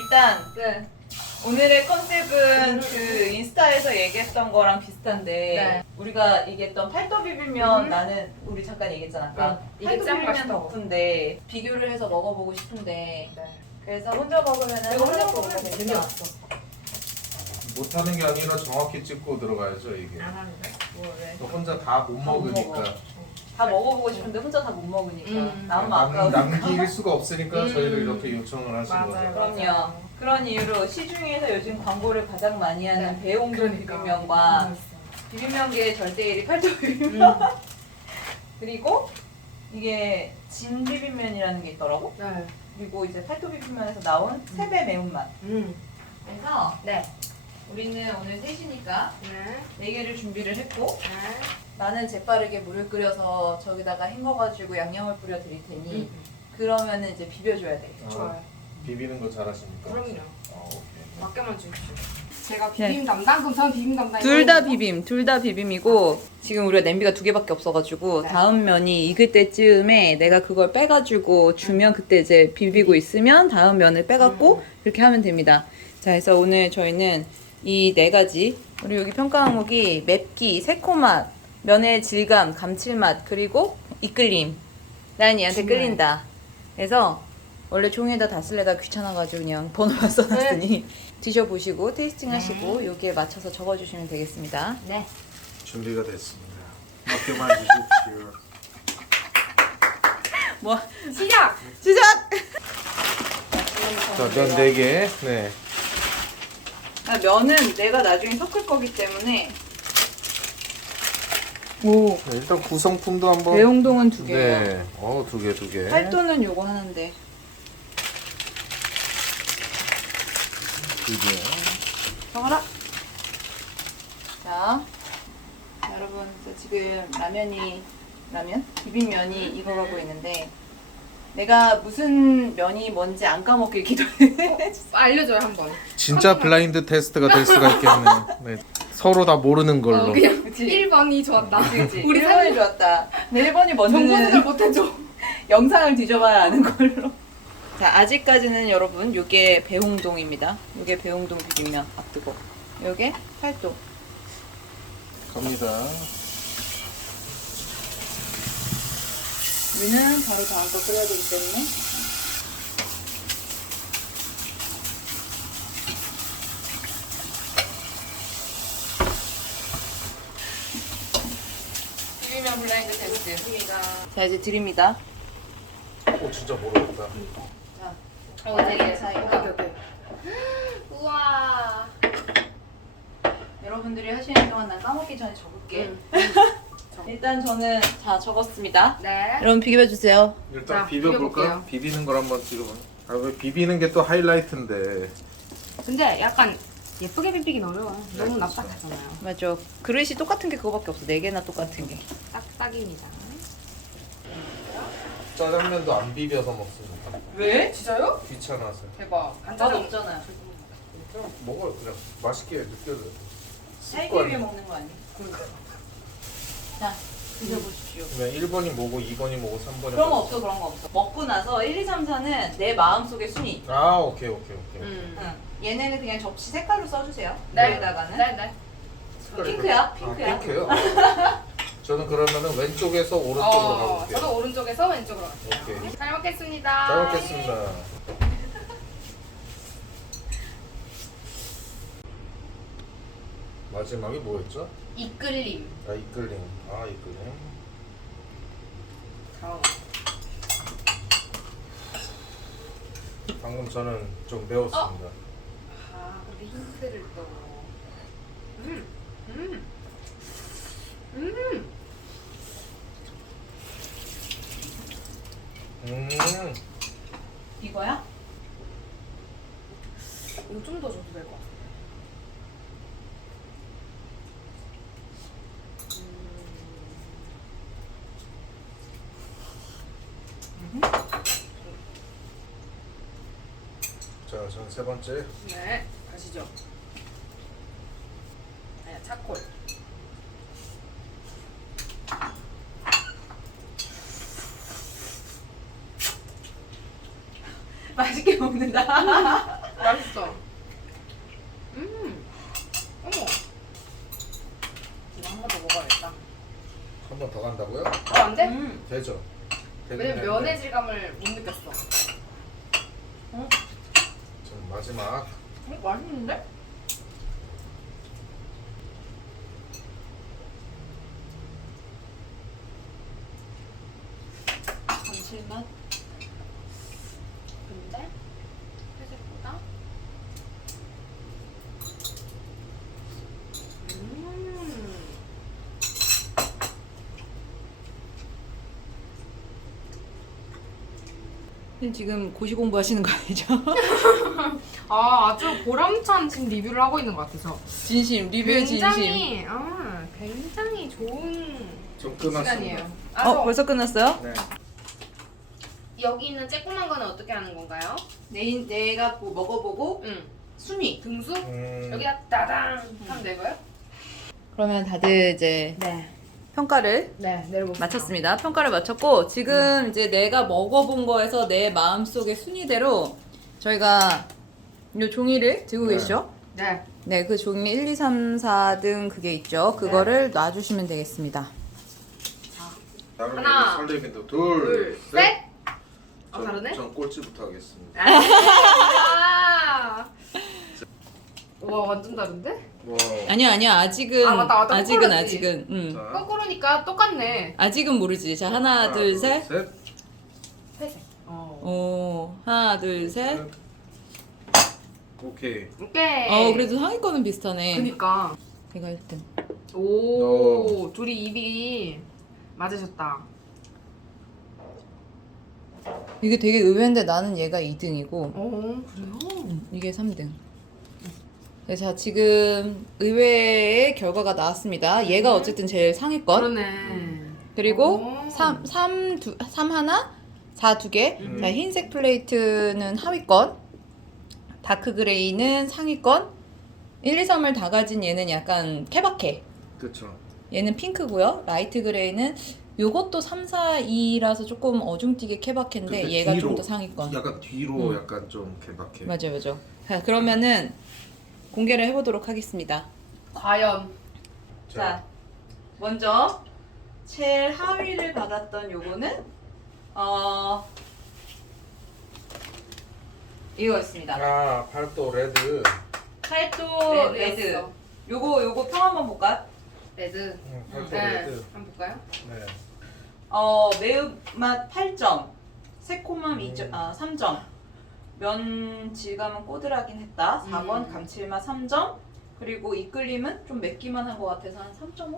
일단 네. 오늘의 컨셉은 그 인스타에서 얘기했던 거랑 비슷한데 네. 우리가 얘기했던 팔도 비빔면 나는 우리 잠깐 얘기했잖아 아까 이게 팔도 짱 비빔면 맛있다고. 덕분데 비교를 해서 먹어보고 싶은데 네. 그래서 혼자 먹으면은 내가 혼자 하나도 먹으면 되니까. 재미없어. 못하는 게 아니라 정확히 찍고 들어가야죠 이게. 안 하는데? 뭐래? 또 혼자 다 못 다 못 먹으니까. 먹어. 다 먹어보고 싶은데 혼자 다 못 먹으니까 남으면 남, 아까우니까. 남길 수가 없으니까 저희를 이렇게 요청을 하신 맞아요. 거죠. 그럼요. 그런 이유로 시중에서 요즘 광고를 가장 많이 하는 배용동 그러니까. 비빔면과 비빔면계의 절대 1위 팔도 비빔면 그리고 이게 진 비빔면이라는 게 있더라고. 네. 그리고 이제 팔도 비빔면에서 나온 세배 매운맛. 음. 그래서 네. 우리는 오늘 셋이니까 네. 4개를 준비를 했고 네. 나는 재빠르게 물을 끓여서 저기다가 헹궈가지고 양념을 뿌려 드릴 테니 그러면은 이제 비벼줘야 돼. 좋아요. 비비는 거 잘하십니까? 그럼요. 오케이. 맡겨만 주십시오. 제가 비빔 담당? 그럼 저는 비빔 담당. 둘 다 비빔이고 지금 우리가 냄비가 2개밖에 없어가지고 네. 다음 면이 익을 때쯤에 내가 그걸 빼가지고 주면 그때 이제 비비고 있으면 다음 면을 빼갖고 이렇게 하면 됩니다. 자, 그래서 오늘 저희는 이 4가지 우리 여기 평가 항목이 맵기, 새콤맛, 면의 질감, 감칠맛 그리고 이끌림. 난 얘한테 중요해. 끌린다. 그래서 원래 종이에다 다 쓸래다 귀찮아가지고 그냥 번호만 써놨으니 드셔보시고 테이스팅하시고 여기에 맞춰서 적어주시면 되겠습니다. 네. 준비가 됐습니다. 맡겨만 주십시오. 뭐 시작! 시작! 자, 면 4개. 네. 아, 면은 내가 나중에 섞을 거기 때문에 오 네, 일단 구성품도 한번. 배용동은 2개예요. 네. 2개. 팔도는 요거 하는데 2개. 적어라. 자, 여러분 저 지금 라면 비빔면이 익어가고 있는데 내가 무슨 면이 뭔지 안 까먹길 기도해. 알려줘요, 한번. 진짜 블라인드 테스트가 될 수가 있겠네요. 네. 서로 다 모르는 걸로. 그냥 그치? 1번이 좋았다. 그치? 우리 1번이 사진 좋았다. 네, 1번이 정보를 뭔지는 못해줘. 영상을 뒤져봐야 아는 걸로. 자, 아직까지는 여러분 요게 배홍동입니다. 요게 배홍동 비빔면 앞두고 요게 팔도. 갑니다. 우리는 바로 다음 거 끓여야 되기 때문에 비빔면 블라인드 테스트. 자, 이제 드립니다. 오, 진짜 모르겠다. 자, 되게 오케이, 오케이. 우와. 여러분들이 하시는 동안 난 까먹기 전에 적을게. 일단 저는 다 적었습니다. 네. 여러분 비벼주세요. 일단 자, 비벼볼까? 비벼볼게요. 비비는 걸 한번 찍어봐. 아, 왜 비비는 게 또 하이라이트인데. 근데 약간 예쁘게 비비긴 어려워요. 네, 너무 그렇죠. 납작하잖아요. 맞죠. 그릇이 똑같은 게 그거밖에 없어. 4개나 똑같은 게. 딱딱입니다. 짜장면도 안 비벼서 먹습니다. 왜? 진짜요? 귀찮아서. 대박. 맛 없잖아. 그냥 먹어요. 그냥 맛있게 느껴져요. 살기 위해 먹는 거 아니야? 자, 드셔보십시오. 그러면 1번이 뭐고 2번이 뭐고 3번이 그런 거 없어, 그런 거 없어. 먹고 나서 1, 2, 3, 4는 내 마음속의 순위. 아, 오케이. 응. 얘네는 그냥 접시 색깔로 써주세요. 네. 여기다가는. 네. 색깔이 핑크야, 그- 핑크야. 아, 핑크요? 저는 그러면은 왼쪽에서 오른쪽으로 가볼게요. 저도 오른쪽에서 왼쪽으로 갈게요. 오케이. 잘 먹겠습니다. 잘 먹겠습니다. 마지막이 뭐였죠? 이끌림. 아, 이끌림. 아, 이끌림. 다음. 방금 저는 좀 배웠습니다. 아, 우리 힌트를 또. 음. 이거야? 이거 좀 더 줘도 될 것 같아. 자, 저는 세 번째. 네, 가시죠. 네, 차콜. 맛있게 먹는다. 맛있어. 어머. 이거 한 번 더 먹어야겠다. 한 번 더 간다고요? 안 돼? 되죠. 왜냐면 면의 질감을 못 느꼈어. 좀 마지막. 맛있는데? 감칠맛. 근데 회색보다 지금 고시 공부하시는 거 아니죠? 아주 보람찬 지금 리뷰를 하고 있는 것 같아서 진심 리뷰 진심. 굉장히 좋은 좀 끝났습니다. 시간이에요. 벌써 끝났어요? 네. 여기 있는 쬐꼬만 거는 어떻게 하는 건가요? 내가 먹어보고 응. 순위. 등수? 음, 여기다 따당 하면 되고요? 그러면 다들 이제 네. 평가를 네, 내려봅시다. 마쳤습니다. 평가를 마쳤고 지금 이제 내가 먹어본 거에서 내 마음속의 순위대로 저희가 이 종이를 들고 네. 계시죠? 네. 네, 그 종이 1, 2, 3, 4등 그게 있죠. 그거를 놔주시면 되겠습니다. 하나, 설레빈도 둘, 셋. 다르네? 전 꼴찌부터 하겠습니다. 아. 와, 완전 다른데? 와. 아니야. 아직은 아, 맞다. 아직은 거꾸로지. 아직은. 자, 거꾸로니까 똑같네. 아직은 모르지. 자, 하나, 둘, 셋. 회색. 오, 하나, 둘, 셋. 오케이. 오케이. 그래도 상위권은 비슷하네. 그니까. 이거 1등. 오, 둘이 입이 맞으셨다. 이게 되게 의외인데 나는 얘가 2등이고 오, 그래요? 이게 3등. 네, 자, 지금 의외의 결과가 나왔습니다. 얘가 어쨌든 제일 상위권. 그러네. 그리고 오. 3 하나, 4 2개. 자, 흰색 플레이트는 하위권. 다크 그레이는 상위권. 1, 2, 3을 다 가진 얘는 약간 케바케. 그쵸. 얘는 핑크고요. 라이트 그레이는 요것도 3, 4, 2라서 조금 어중뛰게 케바케인데 근데 얘가 뒤로, 좀 더 상위권. 약간 뒤로 약간 좀 개박해. 맞아요. 자, 그러면은 공개를 해보도록 하겠습니다. 과연. 자, 먼저 제일 하위를 받았던 요거는 이거였습니다. 아, 팔도 레드. 팔도 레드. 레드였어. 요거 평 한번 볼까? 레드. 팔도 네. 레드. 한번 볼까요? 네. 매운맛 8점, 새콤함 3점, 면 질감은 꼬들하긴 했다. 4번 감칠맛 3점, 그리고 이끌림은 좀 맵기만 한 것 같아서 한 3.5?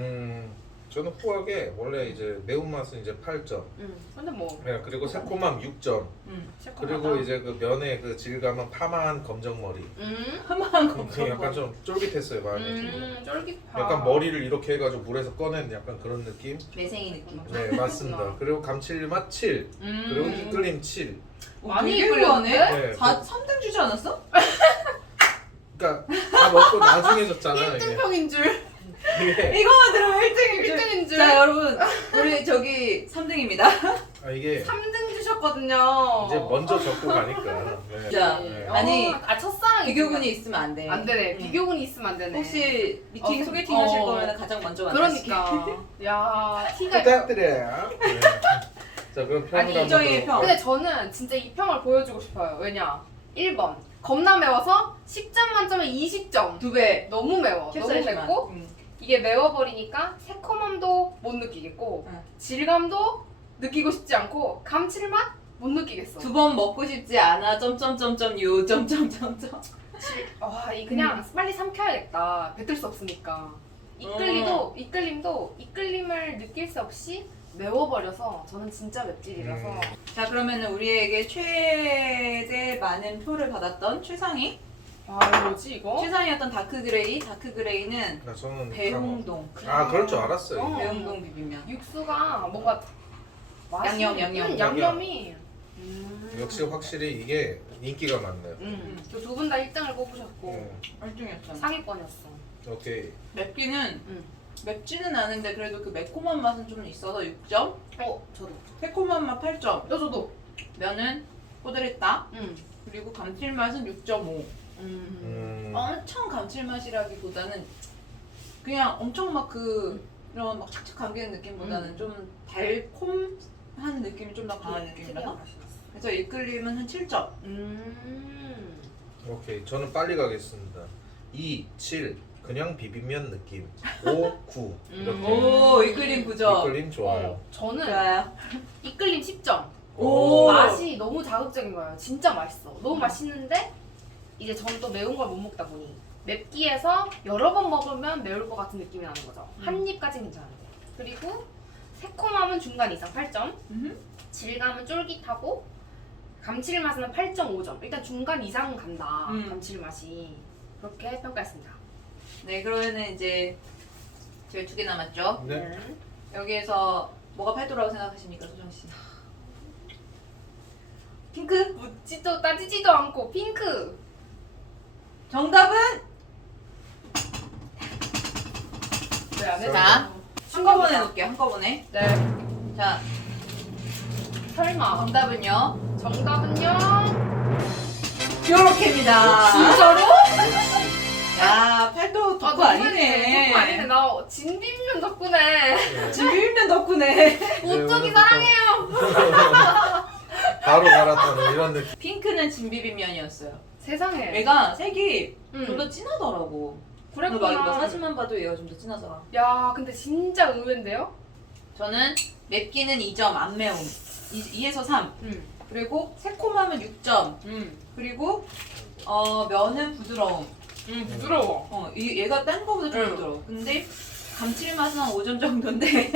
저는 후하게 원래 이제 매운맛은 이제 8점. 근데 뭐. 네, 그리고 새콤함 6점. 그리고 새콤하다. 이제 그 면의 그 질감은 파마한 검정머리. 한번 그 약간 좀 쫄깃했어요, 마음에. 쫄깃파. 약간 머리를 이렇게 해가지고 물에서 꺼낸 약간 그런 느낌. 매생이 느낌. 네, 맞습니다. 그리고 감칠맛 7. 그리고 이끌림 7. 많이 되게 이끌렸는데? 후하네? 네. 3등 주지 않았어? 그러니까 다 먹고 나중에 줬잖아 이게. 1등평인 줄. 이게 이거만 들으면 1등일 줄. 1등인 줄. 자, 여러분, 우리 저기 3등입니다. 아 이게 3등 주셨거든요. 이제 먼저 적고 가니까. 네. 자, 네. 아니, 첫사랑이 비교군이 있으면 안 돼. 안 되네. 비교군이 있으면 안 되네. 혹시 미팅, 어, 소개팅 어. 하실 거면 가장 먼저 만나시게. 그러니까. 야, 티가. 부탁드려요. 네. 자 그럼 평을 아니, 한번 이정희의 들어볼게요. 근데 저는 진짜 이 평을 보여주고 싶어요. 왜냐? 1번. 겁나 매워서 10점 만점에 20점. 2배. 너무 매워. 너무 캡사이신맛. 맵고 이게 매워버리니까 새콤함도 못 느끼겠고 응. 질감도 느끼고 싶지 않고 감칠맛 못 느끼겠어. 2번 먹고 싶지 않아. 점점점점 요 점점점점. 와, 이 그냥 빨리 삼켜야겠다. 뱉을 수 없으니까. 이끌림도 이끌림을 느낄 수 없이 매워버려서 저는 진짜 맵찔이라서. 자, 그러면은 우리에게 최대 많은 표를 받았던 최상위. 아, 뭐지 이거? 최상위였던 다크 그레이. 다크 그레이는 아, 저는 배흥동. 아 그럴 줄 알았어요. 어. 이게. 배흥동 비빔면. 육수가 뭔가 맛이 양념. 양념이. 역시 확실히 이게 인기가 많네요. 두 분 다 1등을 꼽으셨고 1등이었잖아. 상위권이었어. 오케이. 맵기는 응. 맵지는 않은데 그래도 그 매콤한 맛은 좀 있어서 6점. 저도. 새콤한 맛 8점. 저도. 면은 꼬들했다. 그리고 감칠맛은 6.5. 엄청 감칠맛이라기보다는 그냥 엄청 막 그런 막 착착 감기는 느낌보다는 좀 달콤한 느낌이 좀 더 강한 느낌이라서. 그래서 이끌림은 한 7점. 오케이. 저는 빨리 가겠습니다. 2, 7. 그냥 비빔면 느낌. 5, 9. 이렇게. 오, 이끌림 9점. 이끌림 좋아요. 저는 좋아요. 이끌림 10점. 오. 맛이 너무 자극적인 거예요. 진짜 맛있어. 너무 맛있는데 이제 저는 또 매운 걸 못 먹다 보니 맵기에서 여러 번 먹으면 매울 것 같은 느낌이 나는 거죠. 한 입까지 괜찮은데. 그리고 새콤함은 중간 이상 8점. 질감은 쫄깃하고 감칠맛은 8.5점. 일단 중간 이상 간다. 감칠맛이. 그렇게 평가했습니다. 네, 그러면은 이제 저희 2개 남았죠? 네. 여기에서 뭐가 팔도라고 생각하십니까, 소정씨? 핑크? 묻지도 따지지도 않고 핑크. 정답은? 네, 안 자, 한꺼번에 놓을게요, 한꺼번에. 네. 자, 설마. 정답은요? 정답은요? 요렇게입니다. 진짜로? 야, 팔도 덕후 아니네. 덕후 아니네. 나 진빔면 덕분에. 진빔면 덕후네. 오쪽이 오늘부터 사랑해요. 바로 갈았다는 이런 느낌. 핑크는 진비빔면이었어요. 세상에. 얘가 색이 응. 좀 더 진하더라고. 그랬구나. 막 사진만 봐도 얘가 좀 더 진하더라. 야, 근데 진짜 의외인데요? 저는 맵기는 2점, 안 매움. 2에서 3. 응. 그리고 새콤함은 6점. 그리고 면은 부드러움. 부드러워. 얘가 딴 거보다 좀 응. 부드러워. 근데 감칠맛은 한 5점 정도인데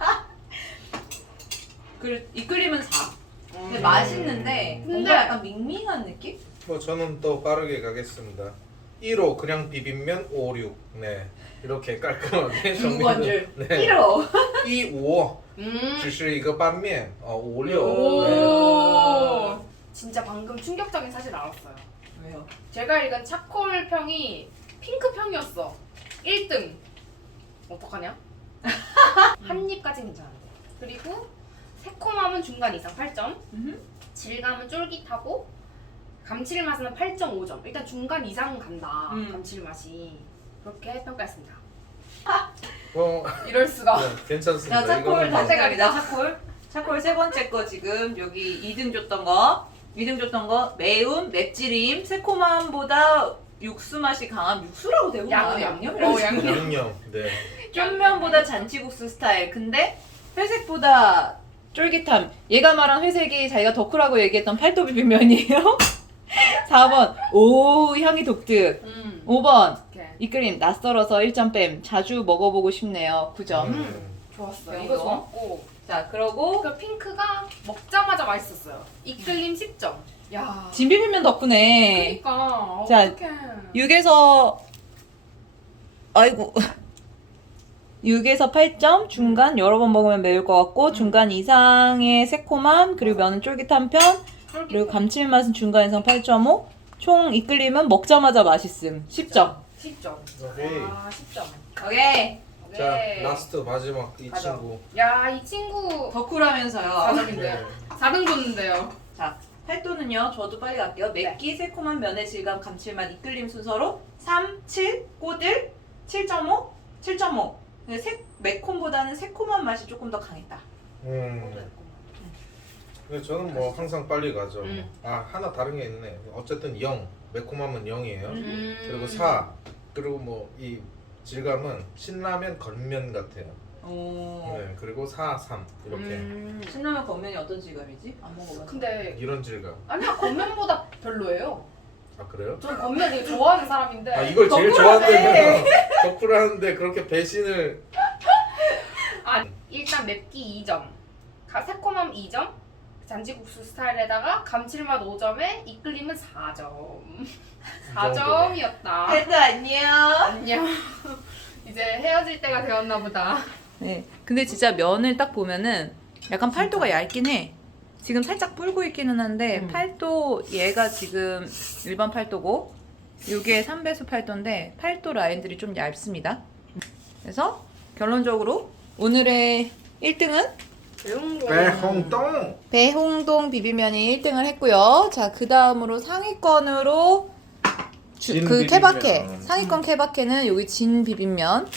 이끌림은 4. 근데 맛있는데 뭔가 약간 밍밍한 느낌? 뭐 저는 또 빠르게 가겠습니다. 1호 그냥 비빔면 5, 6. 네. 이렇게 깔끔하게 중국한 줄. 네. 1호. 2, 5. 只是一个拌面. 5, 6. 오. 진짜 방금 충격적인 사실 알았어요. 왜요? 제가 읽은 차콜 평이 핑크 평이었어. 1등. 어떡하냐? 한 입까지 괜찮은데. 그리고 새콤함은 중간 이상 8점. 질감은 쫄깃하고 감칠맛은 8.5점. 일단 중간 이상 간다. 감칠맛이. 그렇게 평가했습니다. 이럴 수가. 네, 괜찮습니다. 자, 차콜 이거는 다시 뭐- 갑니다. 차콜 세 번째 거 지금 여기 2등 줬던 거. 2등 줬던 거 매움, 맵찔임, 새콤함보다 육수 맛이 강한 육수라고 되고 양념이라고 양념. 양념. 네. 쫀면보다 잔치국수 스타일. 근데 회색보다 쫄깃함. 얘가 말한 회색이 자기가 덕후라고 얘기했던 팔도 비빔면이에요. 4번 오 향이 독특. 5번 오케이. 이끌림 낯설어서 1점 뺨. 자주 먹어보고 싶네요. 9점. 좋았어. 이거 이거 좋았고. 자 그러고 그 핑크가 먹자마자 맛있었어요. 이끌림 10점. 야. 진비빔면 덕후네. 그러니까. 자, 어떡해. 6에서 아이고 6에서 8점 중간 여러 번 먹으면 매울 것 같고 중간 이상의 새콤함 그리고 면은 쫄깃한 편 그리고 감칠맛은 중간 이상 8.5 총 이끌림은 먹자마자 맛있음 10점. 10점. 오케이. 아, 10점. 오케이. 자, 오케이. 라스트 마지막 이 가자. 친구. 야, 이 친구 덕후라면서요. 4점인데요. 네. 4등 줬는데요. 자, 팔도는요. 저도 빨리 갈게요. 맵기, 새콤한 면의 질감, 감칠맛, 이끌림 순서로 3, 7, 꼬들, 7.5, 7.5. 근데 매콤보다는 새콤한 맛이 조금 더 강했다. 근데 저는 뭐 항상 빨리 가죠. 음. 아, 하나 다른 게 있네. 어쨌든 0. 매콤함은 0이에요. 그리고 음. 4. 그리고 뭐 이 질감은 신라면 건면 같아요. 오. 네. 그리고 4, 3. 이렇게. 신라면 건면이 어떤 질감이지? 안 먹어봤어. 근데 이런 질감. 아니야, 건면보다 별로예요. 아, 그래요? 전 건면 되게 좋아하는 사람인데. 아, 이걸 제일 좋아하는데 덕후를 하는데 그렇게 배신을. 아, 일단 맵기 2점, 새콤함 2점, 잔치국수 스타일에다가 감칠맛 5점에 이끌림은 4점. 4점이었다. 팔도 안녕. 안녕. 이제 헤어질 때가 되었나 보다. 네. 근데 진짜 면을 딱 보면은 약간 팔도가 얇긴 해. 지금 살짝 불고 있기는 한데 팔도 얘가 지금 일반 팔도고 이게 3배수 팔도인데 팔도 라인들이 좀 얇습니다. 그래서 결론적으로 오늘의 1등은 매운 거. 배홍동. 배홍동 비빔면이 1등을 했고요. 자, 그 다음으로 상위권으로 진 그 비빔면. 케바케. 상위권 케바케는 여기 진 비빔면.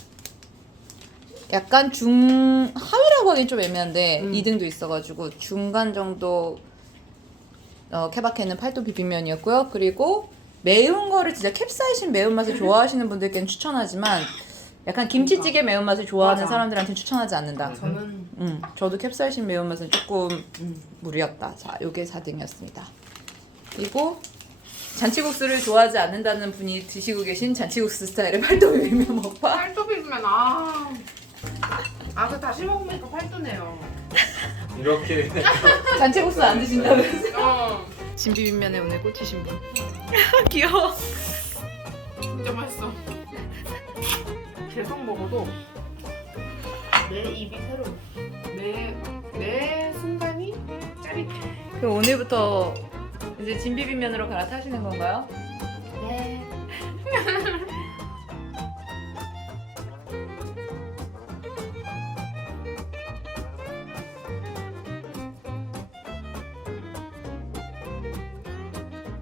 약간 하위라고 하긴 좀 애매한데 2등도 있어가지고 중간 정도 케바케는 팔도 비빔면이었고요. 그리고 매운 거를 진짜 캡사이신 매운맛을 좋아하시는 분들께는 추천하지만 약간 김치찌개 매운맛을 좋아하는 맞아. 사람들한테는 추천하지 않는다. 저는 저도 캡사이신 매운맛은 조금 무리였다. 자, 요게 4등이었습니다. 그리고 잔치국수를 좋아하지 않는다는 분이 드시고 계신 잔치국수 스타일의 팔도 비빔면 먹방. 팔도 비빔면 그 다시 먹으니까 팔도네요. 이렇게 잔치국수 안 드신다면서? 어. 진 비빔면에 오늘 꽂히신 분. 귀여워. 진짜 맛있어. 계속 먹어도 내 입이 새로워. 내 순간이 짜릿해. 그럼 오늘부터 이제 진 비빔면으로 갈아타시는 건가요? 네.